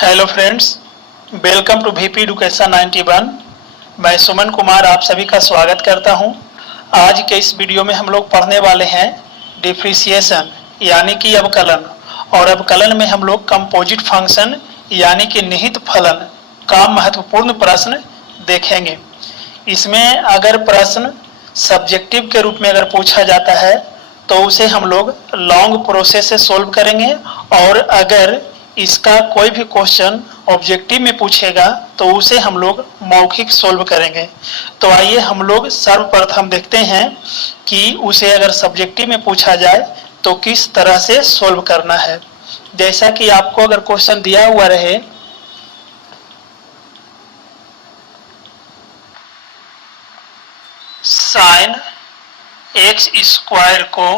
Hello friends, welcome to VP education 91। मैं सुमन कुमार आप सभी का स्वागत करता हूं। आज के इस वीडियो में हम लोग पढ़ने वाले हैं डिफ्रेंशिएशन यानी कि अवकलन, और अवकलन में हम लोग कंपोजिट फंक्शन यानी कि निहित फलन का महत्वपूर्ण प्रश्न देखेंगे। इसमें अगर प्रश्न सब्जेक्टिव के रूप में अगर पूछा जाता है तो उसे हम लोग लॉन्ग प्रोसेस से सोल्व करेंगे, और अगर इसका कोई भी क्वेश्चन ऑब्जेक्टिव में पूछेगा तो उसे हम लोग मौखिक सोल्व करेंगे। तो आइए हम लोग सर्वप्रथम देखते हैं कि उसे अगर सब्जेक्टिव में पूछा जाए तो किस तरह से सोल्व करना है। जैसा कि आपको अगर क्वेश्चन दिया हुआ रहे, साइन एक्स स्क्वायर को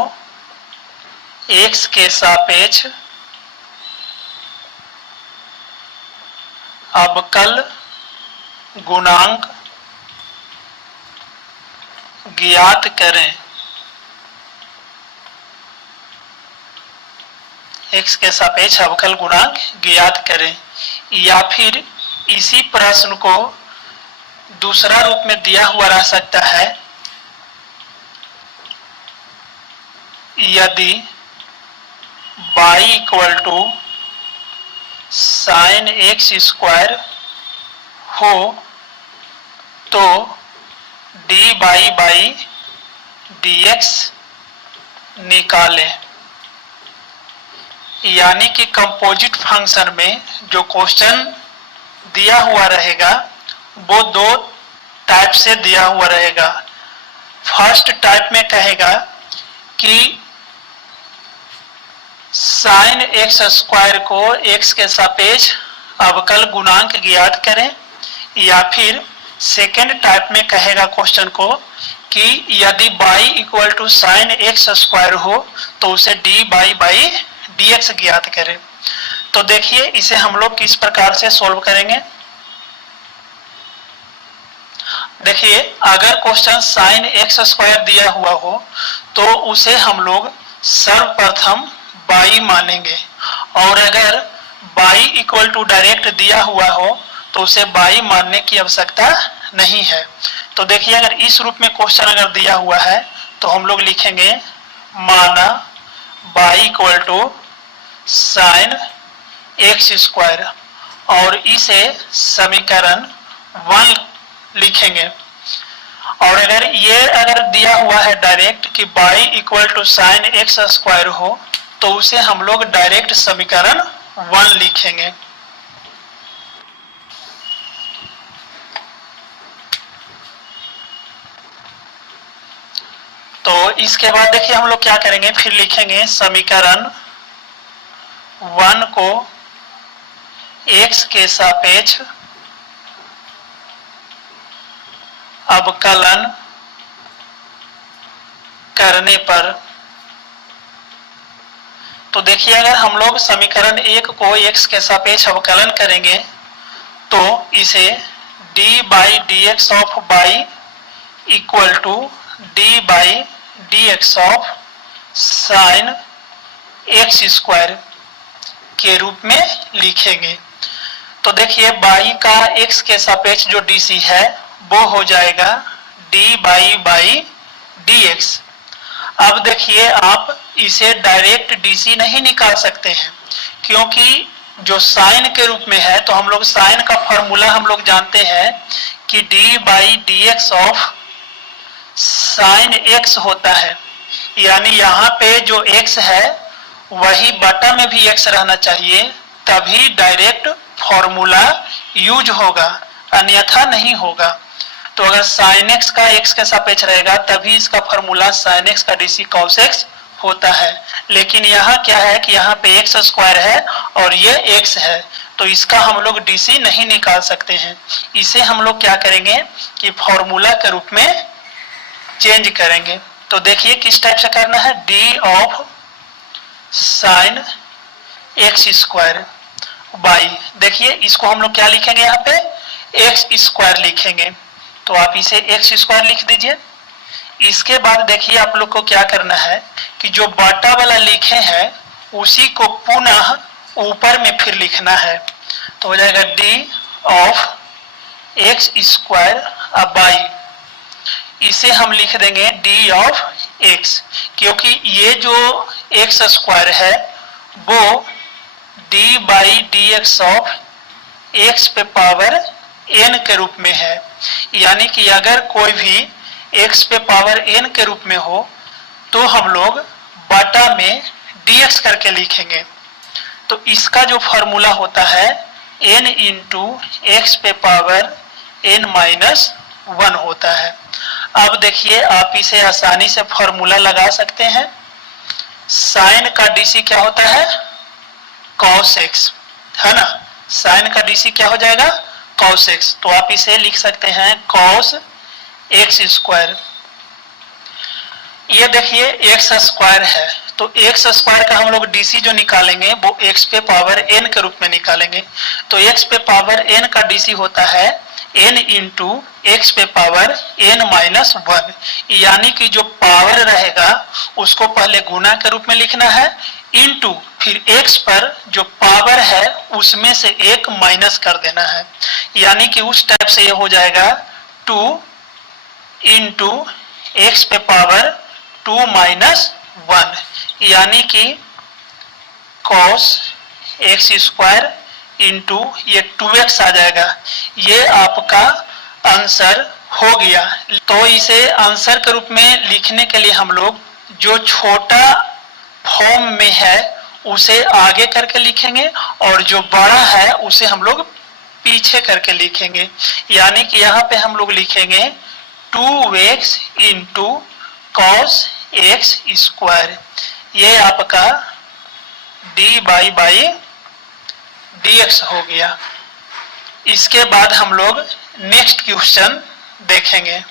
एक्स के सापेक्ष अवकल गुणांक ज्ञात करें। x के सापेक्ष अवकल गुणांक ज्ञात करें। या फिर इसी प्रश्न को दूसरा रूप में दिया हुआ रह सकता है, यदि y equal to sine X square हो तो D by by D X निकालें। यानी कि कंपोजिट फंक्शन में जो क्वेश्चन दिया हुआ रहेगा वो दो टाइप से दिया हुआ रहेगा। फर्स्ट टाइप में कहेगा कि साइन एक्स स्क्वायर को एक्स के सापेक्ष अवकल गुणांक ज्ञात करें। या फिर सेकेंड टाइप में कहेगा क्वेश्चन को कि यदि y equal to sine X square हो तो उसे D by by D x ज्ञात करें। तो देखिए इसे हम लोग किस प्रकार से सोल्व करेंगे। देखिए अगर क्वेश्चन साइन एक्स स्क्वायर दिया हुआ हो तो उसे हम लोग सर्वप्रथम y मानेंगे, और अगर y इक्वल टू डायरेक्ट दिया हुआ हो तो उसे y मानने की आवश्यकता नहीं है। तो देखिए अगर इस रूप में क्वेश्चन अगर दिया हुआ है तो हम लोग लिखेंगे माना y equal to sine X square, और इसे समीकरण 1 लिखेंगे। और अगर दिया हुआ है डायरेक्ट कि y equal to sine X square हो तो उसे हम लोग डायरेक्ट समीकरण 1 लिखेंगे। तो इसके बाद देखिए हम लोग क्या करेंगे, फिर लिखेंगे समीकरण 1 को x के सापेक्ष अवकलन करने पर। तो देखिए अगर हम लोग समीकरण 1 को x के सापेक्ष अवकलन करेंगे तो इसे d by D x of y equal to d by D x of sine X square के रूप में लिखेंगे। तो देखिए y का x के सापेक्ष जो dc है वो हो जाएगा d बाई डी एक्स। अब देखिए आप इसे डायरेक्ट डीसी नहीं निकाल सकते हैं, क्योंकि जो साइन के रूप में है तो हम लोग साइन का फॉर्मूला हम लोग जानते हैं कि d by D x of sine x होता है। यानी यहाँ पे जो x है वही बटा में भी x रहना चाहिए, तभी डायरेक्ट फॉर्मूला यूज होगा, अन्यथा नहीं होगा। तो अगर साइन एक्स का x के सापेक्ष रहेगा तभी इसका फॉर्मूला साइन एक्स का डीसी कॉस एक्स होता है। लेकिन यहाँ क्या है कि यहाँ पे एक्स स्क्वायर है और ये x है, तो इसका हम लोग डीसी नहीं निकाल सकते हैं। इसे हम लोग क्या करेंगे कि फॉर्मूला के रूप में चेंज करेंगे। तो देखिए किस टाइप से करना है, D of sine X square by, देखिए इसको हम लोग क्या लिखेंगे, यहाँ पे एक्स स्क्वायर लिखेंगे। तो आप इसे एक्स स्क्वायर लिख दीजिए। इसके बाद देखिए आप लोग को क्या करना है कि जो बाटा वाला लिखे हैं उसी को पुनः ऊपर में फिर लिखना है। तो हो जाएगा D of x square by, इसे हम लिख देंगे डी ऑफ एक्स, क्योंकि ये जो एक्स स्क्वायर है वो D by D x of x पे पावर एन के रूप में है। यानी कि अगर कोई भी एक्स पे पावर एन के रूप में हो तो हम लोग बटा में dx करके लिखेंगे। तो इसका जो फॉर्मूला होता है n इंटू एक्स पे पावर n माइनस 1 होता है। अब देखिए आप इसे आसानी से फॉर्मूला लगा सकते हैं। साइन का डीसी क्या होता है? cos x, है ना। साइन का डीसी क्या हो जाएगा? cos x। तो आप इसे लिख सकते हैं cos एक्स स्क्वायर। ये देखिए एक्स स्क्वायर है, तो एक्स स्क्वायर का हम लोग डीसी जो निकालेंगे वो एक्स पे पावर एन के रूप में निकालेंगे। तो एक्स पे पावर एन का डीसी होता है एन इंटू एक्स पे पावर एन माइनस 1, यानी कि जो पावर रहेगा उसको पहले गुना के रूप में लिखना है, इंटू फिर एक्स पर जो पावर है उसमें से एक माइनस कर देना है। यानी कि उस टाइप से ये हो जाएगा 2 इंटू एक्स पे पावर 2 माइनस 1, यानी कि cos एक्स स्क्वायर इंटू ये 2x आ जाएगा। ये आपका आंसर हो गया। तो इसे आंसर के रूप में लिखने के लिए हम लोग जो छोटा फॉर्म में है उसे आगे करके लिखेंगे और जो बड़ा है उसे हम लोग पीछे करके लिखेंगे। यानी कि यहाँ पे हम लोग लिखेंगे 2x into cos x square. ये आपका डी बाई डी एक्स हो गया। इसके बाद हम लोग नेक्स्ट क्वेश्चन देखेंगे।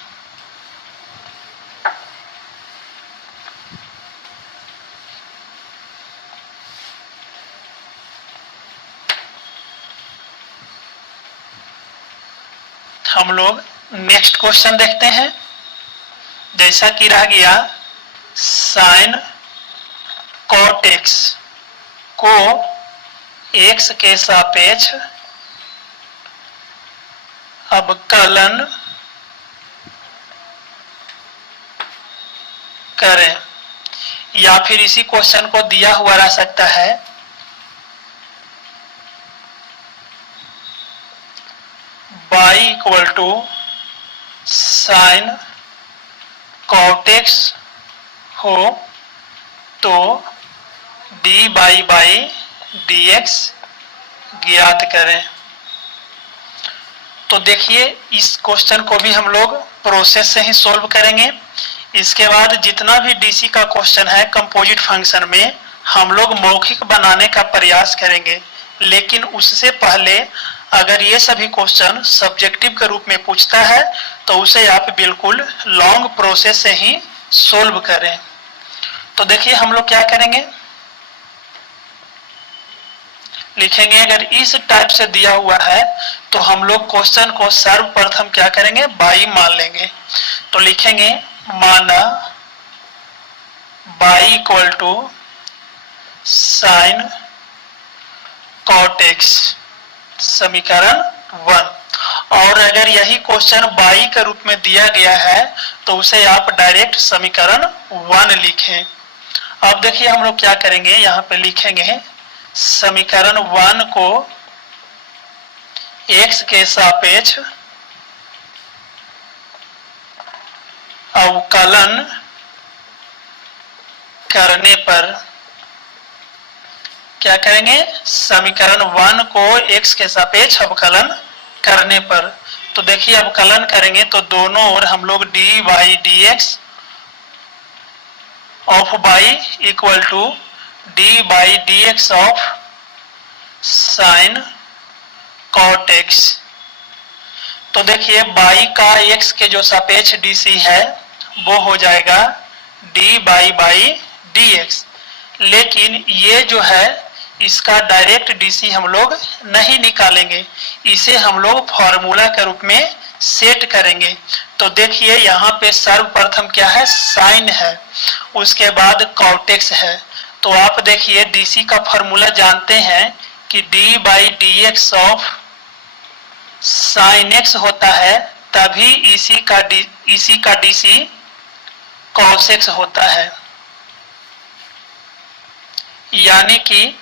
हम लोग नेक्स्ट क्वेश्चन देखते हैं। जैसा कि रह गया साइन cot x को x के सापेक्ष अवकलन करें, या फिर इसी क्वेश्चन को दिया हुआ रह सकता है y equal to sine cot x हो तो d बाई डी एक्स ज्ञात करें। तो देखिए इस क्वेश्चन को भी हम लोग प्रोसेस से ही सॉल्व करेंगे। इसके बाद जितना भी डीसी का क्वेश्चन है कंपोजिट फंक्शन में हम लोग मौखिक बनाने का प्रयास करेंगे, लेकिन उससे पहले अगर ये सभी क्वेश्चन सब्जेक्टिव के रूप में पूछता है तो उसे आप बिल्कुल लॉन्ग प्रोसेस से ही सॉल्व करें। तो देखिए हम लोग क्या करेंगे, लिखेंगे अगर इस टाइप से दिया हुआ है तो हम लोग क्वेश्चन को सर्वप्रथम क्या करेंगे, बाई मान लेंगे। तो लिखेंगे माना by equal to sine cot x, समीकरण 1। और अगर यही क्वेश्चन बाई के रूप में दिया गया है तो उसे आप डायरेक्ट समीकरण 1 लिखें। अब देखिए हम लोग क्या करेंगे, यहाँ पे लिखेंगे समीकरण 1 को x के सापेक्ष अवकलन करने पर क्या करेंगे, समीकरण 1 को x के सापेक्ष अवकलन करने पर। तो देखिए अवकलन करेंगे तो दोनों ओर हम लोग D by D x of by equal to D by D x of sine cot x। तो देखिए बाई का x के जो सापेक्ष डीसी है वो हो जाएगा डी बाई डी एक्स, लेकिन ये जो है इसका डायरेक्ट डीसी हम लोग नहीं निकालेंगे, इसे हम लोग फॉर्मूला के रूप में सेट करेंगे। तो देखिए यहाँ पे सर्वप्रथम क्या है, साइन है, उसके बाद cot x है। तो आप देखिए डीसी का फॉर्मूला जानते हैं कि D by D x of sine x होता है, तभी इसी का डीसी कॉस एक्स होता है। यानी कि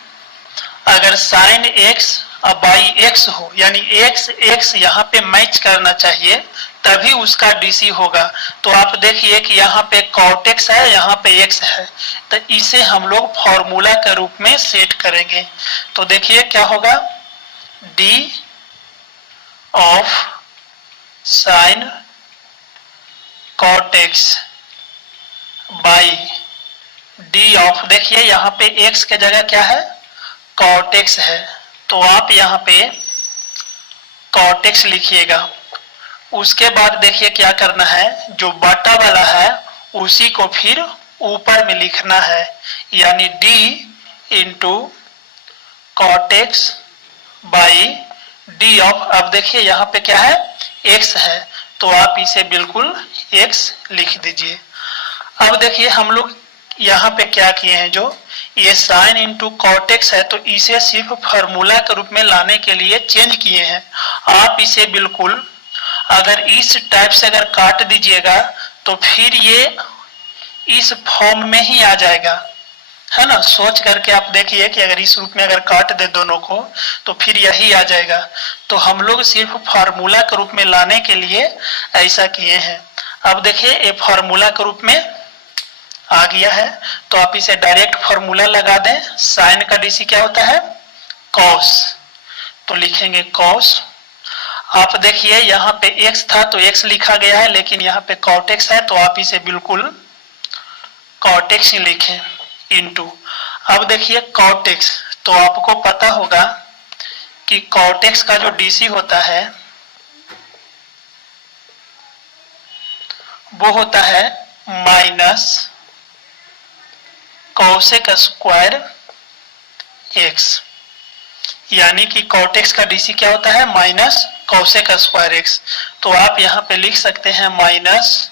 अगर साइन एक्स और बाई एक्स हो, यानी एक्स एक्स यहाँ पे मैच करना चाहिए, तभी उसका डीसी होगा। तो आप देखिए कि यहाँ पे कॉट एक्स है, यहाँ पे एक्स है, तो इसे हम लोग फॉर्मूला के रूप में सेट करेंगे। तो देखिए क्या होगा, D of sine cot X by D of, देखिए यहाँ पे x के जगह क्या है, कॉट एक्स है, तो आप यहाँ पे कॉट एक्स लिखिएगा। उसके बाद देखिए क्या करना है, जो बटा वाला है उसी को फिर ऊपर में लिखना है, यानी d into cot X by D of. अब देखिए यहाँ पे क्या है, x है, तो आप इसे बिल्कुल x लिख दीजिए। अब देखिए हम लोग यहाँ पे क्या किए हैं, जो ये साइन इंटू कॉट एक्स है, तो इसे सिर्फ फार्मूला के रूप में लाने के लिए चेंज किए हैं। आप इसे बिल्कुल अगर इस टाइप से अगर काट दीजिएगा तो फिर ये इस फॉर्म में ही आ जाएगा, है ना। सोच करके आप देखिए कि अगर इस रूप में अगर काट दे दोनों को तो फिर यही आ जाएगा। तो हम लोग सिर्फ फार्मूला के रूप में लाने के लिए ऐसा किए हैं। अब देखिए ये फार्मूला के रूप में आ गया है, तो आप इसे डायरेक्ट फार्मूला लगा दें। साइन का डीसी क्या होता है, कॉस, तो लिखेंगे कॉस। आप देखिए यहाँ पे x था तो x लिखा गया है, लेकिन यहाँ पे कॉट एक्स है, तो आप इसे बिल्कुल कॉट एक्स ही लिखें इंटू। अब देखिए कॉट एक्स, तो आपको पता होगा कि कॉट एक्स का जो डीसी होता है वो होता है माइनस कॉसेक स्क्वायर एक्स, यानी कि कॉट एक्स का डीसी क्या होता है, माइनस कॉसेक स्क्वायर एक्स। तो आप यहाँ पे लिख सकते हैं माइनस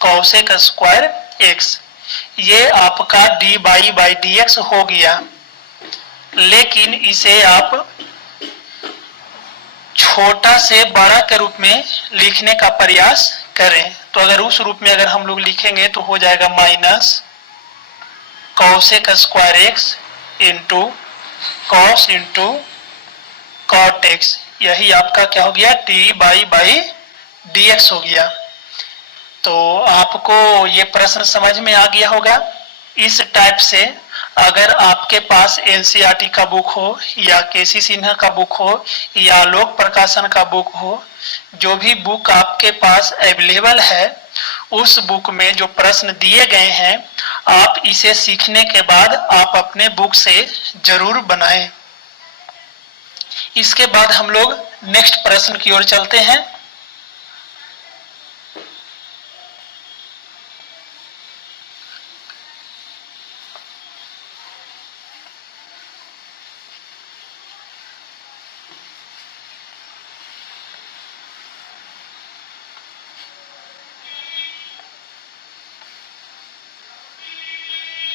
कॉसेक स्क्वायर एक्स। ये आपका डी बाई डी एक्स हो गया, लेकिन इसे आप छोटा से बड़ा के रूप में लिखने का प्रयास करें। तो अगर उस रूप में अगर हम लोग लिखेंगे तो हो जाएगा minus cosec square x into cos into cot x. यही आपका क्या हो गया, डी बाई डी एक्स हो गया। तो आपको ये प्रश्न समझ में आ गया होगा। इस टाइप से अगर आपके पास एनसीईआरटी का बुक हो या केसी सिन्हा का बुक हो या लोक प्रकाशन का बुक हो, जो भी बुक आपके पास अवेलेबल है, उस बुक में जो प्रश्न दिए गए हैं आप इसे सीखने के बाद आप अपने बुक से जरूर बनाएं। इसके बाद हम लोग नेक्स्ट प्रश्न की ओर चलते हैं।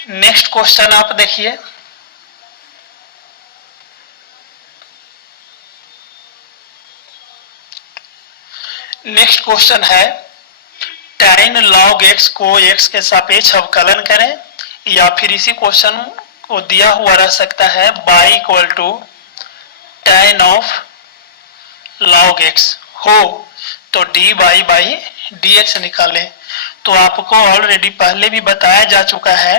नेक्स्ट क्वेश्चन आप देखिए, नेक्स्ट क्वेश्चन है tan log x को x के सापेक्ष अवकलन करें, या फिर इसी क्वेश्चन को दिया हुआ रह सकता है y equal to tan of log x हो तो dy बाई dx निकालें। तो आपको ऑलरेडी पहले भी बताया जा चुका है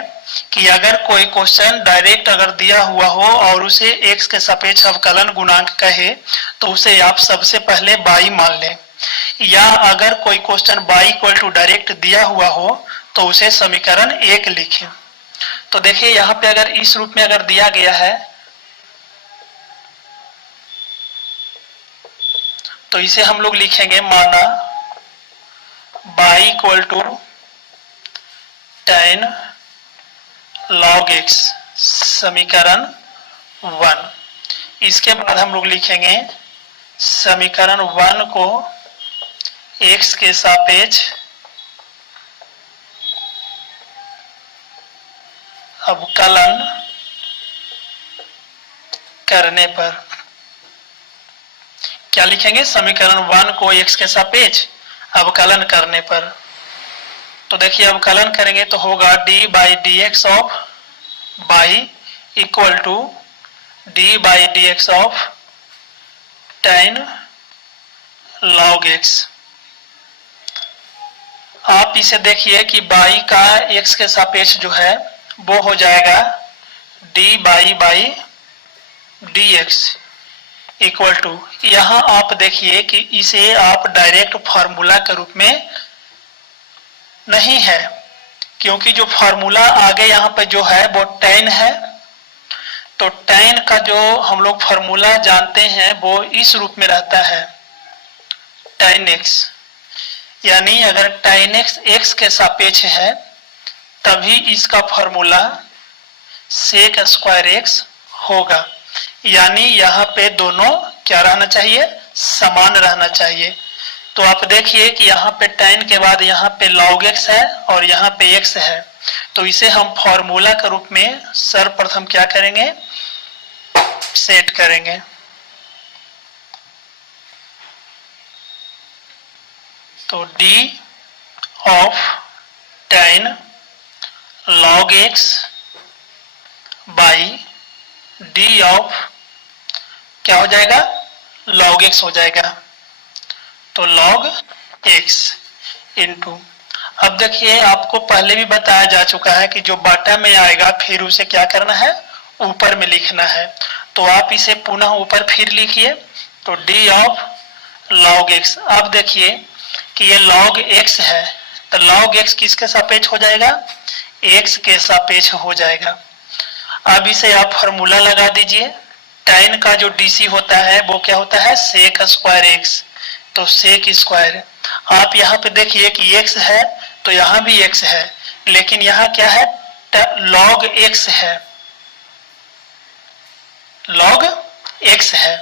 कि अगर कोई क्वेश्चन डायरेक्ट अगर दिया हुआ हो और उसे x के सापेक्ष अवकलन गुणांक कहे तो उसे आप सबसे पहले बाई मान लें, या अगर कोई question y equal to direct दिया हुआ हो तो उसे समीकरण 1 लिखें। तो देखिए यहाँ पे अगर इस रूप में अगर दिया गया है तो इसे हम लोग लिखेंगे, माना by equal to tan log x समीकरण 1। इसके बाद हम लोग लिखेंगे समीकरण 1 को x के सापेक्ष अवकलन करने पर क्या लिखेंगे, समीकरण 1 को x के सापेक्ष अवकलन करने पर। तो देखिए अवकलन करेंगे तो होगा d by D x of by equal to D by D x of tan log x। आप इसे देखिए कि बाई का x के सापेक्ष जो है वो हो जाएगा d by D x equal to, यहां आप देखिए कि इसे आप डायरेक्ट फार्मूला के रूप में नहीं है, क्योंकि जो फार्मूला आगे यहाँ पे जो है वो tan है। तो tan का जो हम लोग फार्मूला जानते हैं वो इस रूप में रहता है tan x, यानी अगर tan x x के सापेक्ष है तभी इसका फार्मूला sec स्क्वायर x होगा, यानी यहाँ पे दोनों क्या रहना चाहिए, समान रहना चाहिए। तो आप देखिए कि यहाँ पे tan के बाद यहाँ पे log x है और यहाँ पे x है, तो इसे हम फॉर्मूला के रूप में सर्वप्रथम क्या करेंगे, सेट करेंगे। तो d of tan log x by d of क्या हो जाएगा, log x हो जाएगा। तो log x इंटू, अब देखिए आपको पहले भी बताया जा चुका है कि जो बाटा में आएगा फिर उसे क्या करना है, ऊपर में लिखना है। तो आप इसे पुनः ऊपर फिर लिखिए, तो d ऑफ log x। अब देखिए कि ये log x है, तो log x किसके सापेक्ष हो जाएगा, x के सापेक्ष हो जाएगा। अब इसे आप फॉर्मूला लगा दीजिए, tan का जो dc होता है वो क्या होता है, sec स्क्वायर x, तो sec स्क्वायर। आप यहाँ पे देखिए कि x है तो यहाँ भी x है, लेकिन यहाँ क्या है, log x है, log x है।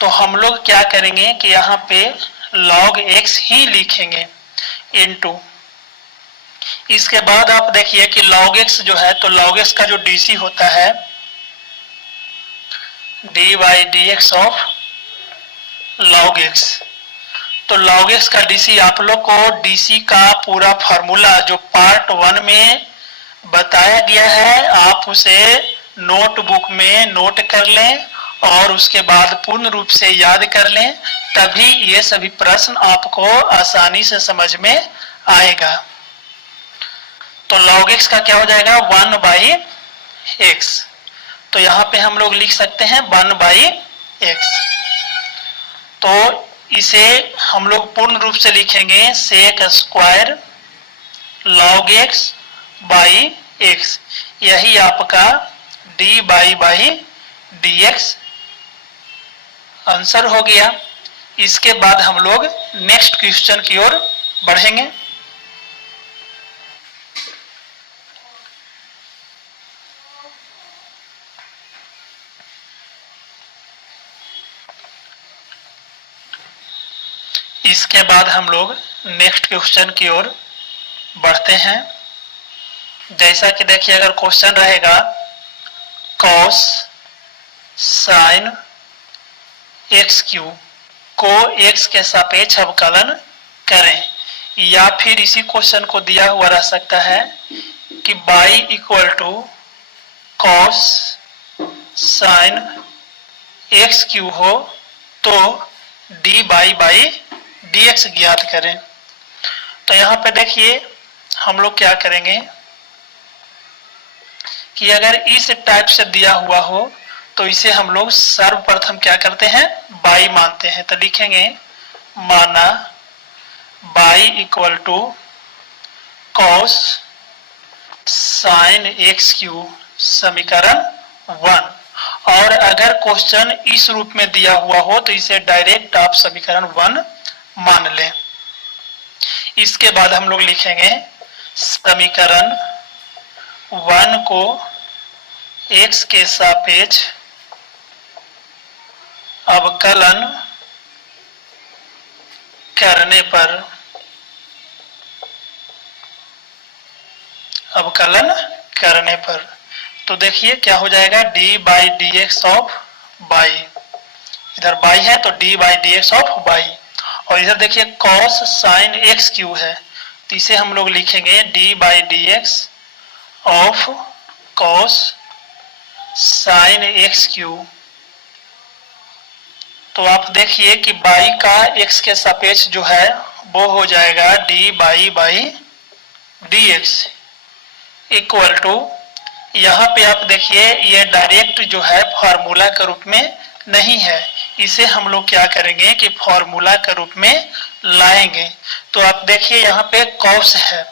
तो हम लोग क्या करेंगे कि यहाँ पे log x ही लिखेंगे इनटू, इसके बाद आप देखिए कि log x जो है, तो log x का जो dc होता है d by D x of log x। तो log x का dc, आप लोग को dc का पूरा फार्मूला जो पार्ट 1 में बताया गया है आप उसे नोटबुक में नोट कर लें और उसके बाद पूर्ण रूप से याद कर लें, तभी ये सभी प्रश्न आपको आसानी से समझ में आएगा। तो log x का क्या हो जाएगा, 1 बाई x। तो यहाँ पे हम लोग लिख सकते हैं 1 बाई x। तो इसे हम लोग पूर्ण रूप से लिखेंगे sec square log x by x, यही आपका d बाई dx आंसर हो गया। इसके बाद हम लोग नेक्स्ट क्वेश्चन की ओर बढ़ेंगे। इसके बाद हम लोग नेक्स्ट क्वेश्चन की ओर बढ़ते हैं। जैसा कि देखिए अगर क्वेश्चन रहेगा cos sin x क्यू को x के सापेक्ष अवकलन करें, या फिर इसी क्वेश्चन को दिया हुआ रह सकता है कि y equal to cos sin x cube हो तो d बाई dx ज्ञात करें। तो यहाँ पे देखिए हम लोग क्या करेंगे कि अगर इस टाइप से दिया हुआ हो तो इसे हम लोग सर्वप्रथम क्या करते हैं, बाई मानते हैं। तो लिखेंगे माना by equal to cos sine x cube समीकरण 1। और अगर क्वेश्चन इस रूप में दिया हुआ हो तो इसे डायरेक्ट आप समीकरण 1 मान लें। इसके बाद हम लोग लिखेंगे समीकरण 1 को x के सापेक्ष अवकलन करने पर, तो देखिए क्या हो जाएगा, d by D x of by, इधर बाई है तो D by D x of by, और इधर देखिए कॉस साइन एक्स क्यू है तो इसे हम लोग लिखेंगे D by D x of cos sine x Q. तो आप देखिए कि बाई का एक्स के सापेक्ष जो है वो हो जाएगा d by by D x equal to, यहाँ पे आप देखिए ये डायरेक्ट जो है फॉर्मूला के रूप में नहीं है, इसे हम लोग क्या करेंगे कि फॉर्मूला के रूप में लाएंगे। तो आप देखिए यहाँ पे कॉस है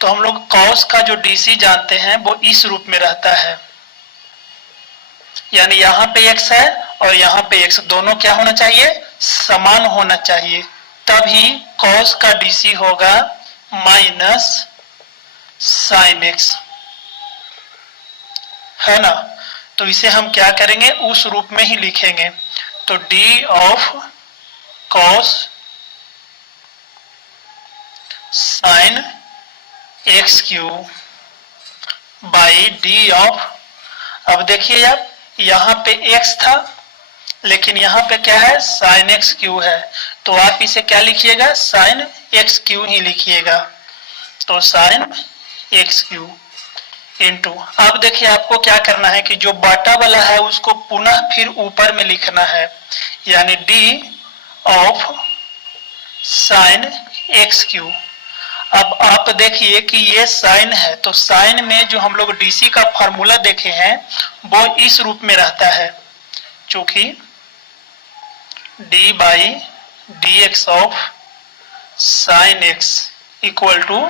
तो हम लोग कॉस का जो डीसी जानते हैं वो इस रूप में रहता है, यानी यहाँ पे x है और यहाँ पे x, दोनों क्या होना चाहिए, समान होना चाहिए, तभी cos का DC होगा माइनस साइन x, है ना। तो इसे हम क्या करेंगे, उस रूप में ही लिखेंगे। तो d of cos sign x Q by D of, अब देखिए आप यहाँ पे x था लेकिन यहाँ पे क्या है, साइन एक्स क्यू है, तो आप इसे क्या लिखिएगा, साइन एक्स क्यू ही लिखिएगा। तो साइन एक्स क्यू इंटू, अब देखिए आपको क्या करना है कि जो बाटा वाला है उसको पुनः फिर ऊपर में लिखना है, यानी D of sine x Q. अब आप देखिए कि ये साइन है तो साइन में जो हम लोग डीसी का फॉर्मूला देखे हैं वो इस रूप में रहता है, चूंकि d by D x of sine x equal to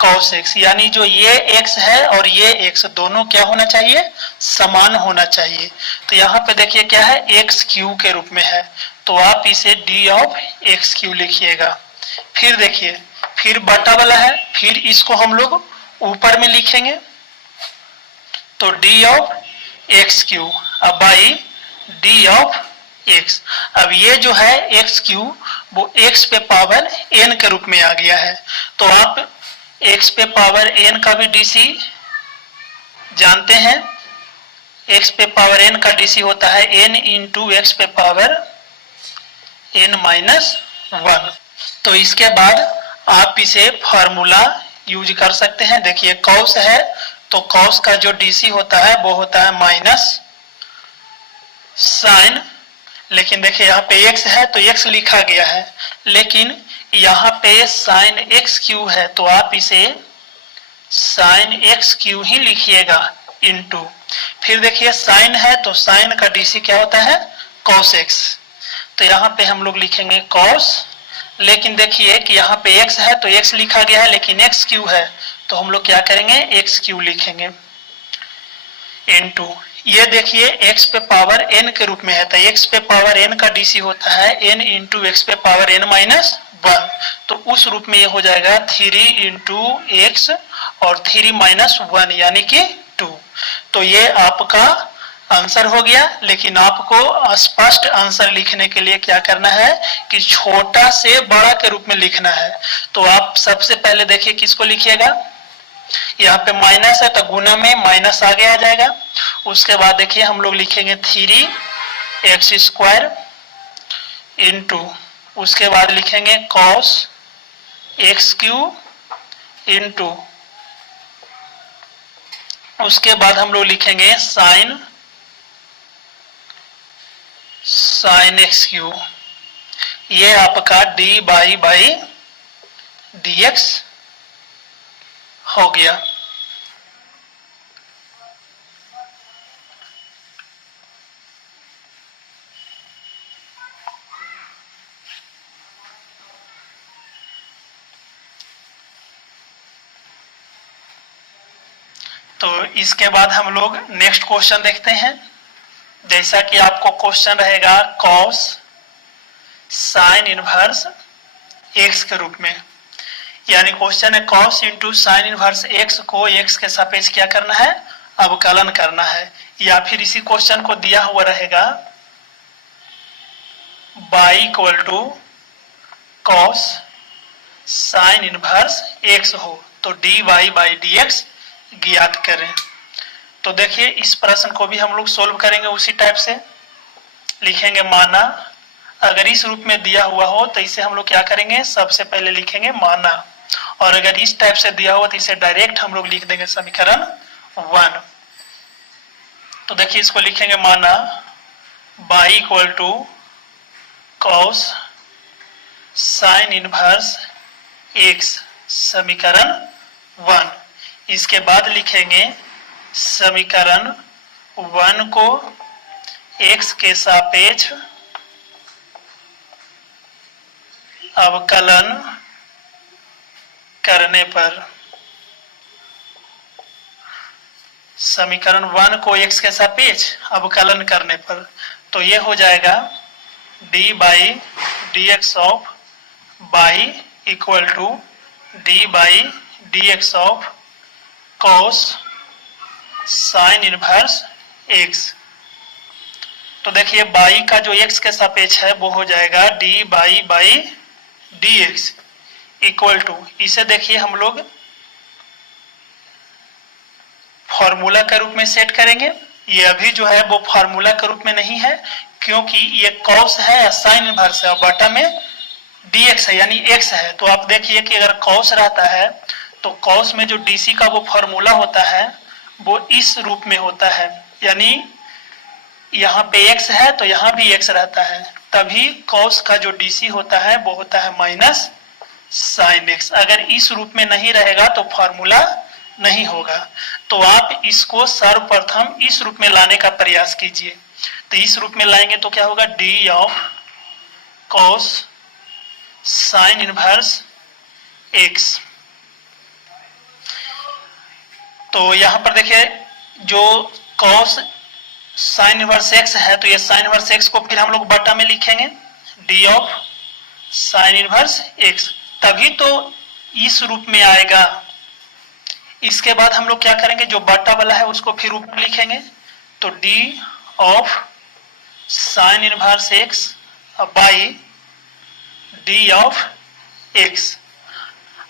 cos x, यानी जो ये x है और ये x दोनों क्या होना चाहिए, समान होना चाहिए। तो यहाँ पे देखिए क्या है, एक्स क्यू के रूप में है, तो आप इसे d ऑफ एक्स क्यू लिखिएगा। फिर देखिए फिर बटा वाला है, फिर इसको हम लोग ऊपर में लिखेंगे, तो d ऑफ एक्स क्यू अब बाई d ऑफ x। अब ये जो है एक्स क्यू वो x पे पावर n के रूप में आ गया है, तो आप x पे पावर n का भी डीसी जानते हैं, x पे पावर n का डीसी होता है n इंटू एक्स पे पावर n माइनस 1। तो इसके बाद आप इसे फॉर्मूला यूज कर सकते हैं। देखिए कॉस है तो कॉस का जो डीसी होता है वो होता है माइनस साइन, लेकिन देखिए यहाँ पे x है तो x लिखा गया है, लेकिन यहाँ पे साइन एक्स क्यू है तो आप इसे साइन एक्स क्यू ही लिखिएगा इंटू, फिर देखिए साइन है तो साइन का डीसी क्या होता है, कॉस एक्स, तो यहाँ पे हम लोग लिखेंगे कॉस, लेकिन देखिए कि यहाँ पे x है तो x लिखा गया है लेकिन एक्स क्यू है तो हम लोग क्या करेंगे, एक्स क्यू लिखेंगे इंटू, ये देखिए x पे पावर n के रूप में है तो x पे पावर n का डीसी होता है n इंटू एक्स पे पावर n माइनस 1, तो उस रूप में ये हो जाएगा 3 इंटू एक्स और 3 माइनस 1 यानी कि 2। तो ये आपका आंसर हो गया, लेकिन आपको स्पष्ट आंसर लिखने के लिए क्या करना है कि छोटा से बड़ा के रूप में लिखना है। तो आप सबसे पहले देखिए किसको लिखिएगा, यहाँ पे माइनस है तो गुना में माइनस आगे आ जाएगा, उसके बाद देखिए हम लोग लिखेंगे 3x स्क्वायर इंटू, उसके बाद लिखेंगे cos एक्स क्यू इंटू, उसके बाद हम लोग लिखेंगे साइन एक्स क्यू, ये आपका डी बाई डी एक्स हो गया। तो इसके बाद हम लोग नेक्स्ट क्वेश्चन देखते हैं। जैसा कि आपको क्वेश्चन रहेगा कॉस साइन इनवर्स एक्स के रूप में, यानी क्वेश्चन है cos into sine inverse x को एक्स के सापेक्ष क्या करना है, अवकलन करना है, या फिर इसी क्वेश्चन को दिया हुआ रहेगा y equal to cos sine inverse x हो तो d y by D x ज्ञात करें। तो देखिए इस प्रश्न को भी हम लोग सोल्व करेंगे उसी टाइप से। लिखेंगे माना। अगर इस रूप में दिया हुआ हो तो इसे हम लोग क्या करेंगे, सबसे पहले लिखेंगे माना, और अगर इस टाइप से दिया हुआ तो इसे डायरेक्ट हम लोग लिख देंगे समीकरण 1। तो देखिए इसको लिखेंगे माना by equal to cos sine inverse x, समीकरण 1। इसके बाद लिखेंगे समीकरण 1 को x के सापेक्ष अवकलन करने पर, समीकरण 1 को x के सापेक्ष अवकलन करने पर, तो ये हो जाएगा d by D x of by equal to d by D x of cos sine inverse x। तो देखिए बाई का जो x के सापेक्ष है वो हो जाएगा d by D x equal to, इसे देखिए हम लोग फॉर्मूला के रूप में सेट करेंगे। ये अभी जो है वो फॉर्मूला के रूप में नहीं है, क्योंकि ये कॉस है साइन इनवर्स है और बटा में dx है यानी x है। तो आप देखिए कि अगर कॉस रहता है तो कॉस में जो dc का वो फॉर्मूला होता है वो इस रूप में होता है, यानी यहाँ पे x है तो यहाँ भी x रहता है, तभी cos का जो dc होता है वो होता है माइनस साइन x। अगर इस रूप में नहीं रहेगा तो फॉर्मूला नहीं होगा। तो आप इसको सर्वप्रथम इस रूप में लाने का प्रयास कीजिए। तो इस रूप में लाएंगे तो क्या होगा, d of cos sign inverse x। तो यहाँ पर देखिए जो cos साइन इनवर्स x है तो ये साइन इनवर्स x को फिर हम लोग बटा में लिखेंगे d of sine inverse x, तभी तो इस रूप में आएगा। इसके बाद हम लोग क्या करेंगे, जो बटा वाला है उसको फिर ऊपर लिखेंगे, तो d of sine inverse x by d of x।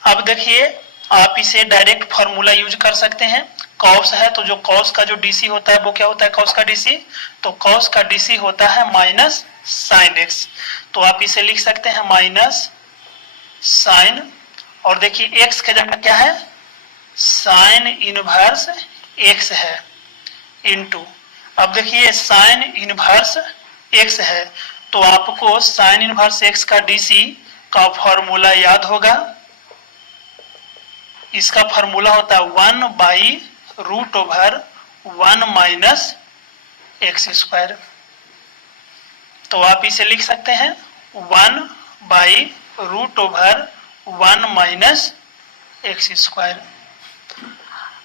अब देखिए आप इसे डायरेक्ट फॉर्मूला यूज कर सकते हैं। कॉस है तो जो कॉस का जो डीसी होता है वो क्या होता है, कॉस का डीसी, तो कॉस का डीसी होता है माइनस साइन एक्स। तो आप इसे लिख सकते हैं माइनस साइन, और देखिए एक्स के जगह क्या है, साइन इनवर्स एक्स है, इनटू, अब देखिए साइन इनवर्स एक्स है तो आपको साइन इनवर्स एक्स का डीसी का फॉर्मूला याद होगा। इसका फॉर्मूला होता है 1 by root over 1 minus x square. तो आप इसे लिख सकते हैं 1 by root over 1 minus x square.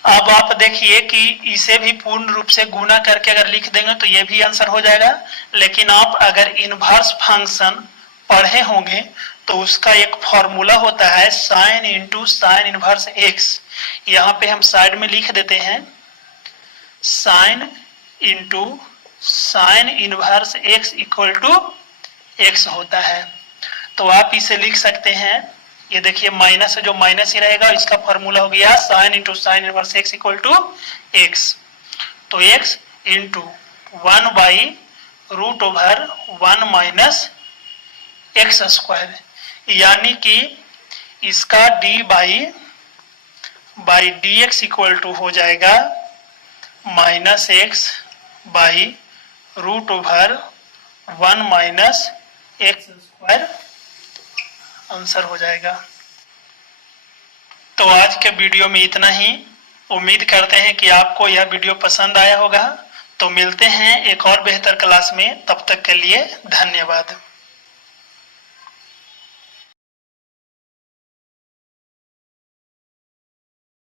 अब आप देखिए कि इसे भी पूर्ण रूप से गुना करके अगर लिख देंगे तो ये भी आंसर हो जाएगा, लेकिन आप अगर इनवर्स फंक्शन पढ़े होंगे तो उसका एक फॉर्मूला होता है sine into sine inverse x. यहाँ पे हम साइड में लिख देते हैं sine into sine inverse x equal to x होता है। तो आप इसे लिख सकते हैं, ये देखिए माइनस है, जो माइनस ही रहेगा, इसका फॉर्मूला हो गया sine into sine inverse x equal to x. तो x into 1 by root over 1 minus x square, यानी कि इसका d by D x equal to हो जाएगा minus x by root over 1 minus x square answer हो जाएगा। तो आज के वीडियो में इतना ही। उम्मीद करते हैं कि आपको यह वीडियो पसंद आया होगा। तो मिलते हैं एक और बेहतर क्लास में, तब तक के लिए धन्यवाद।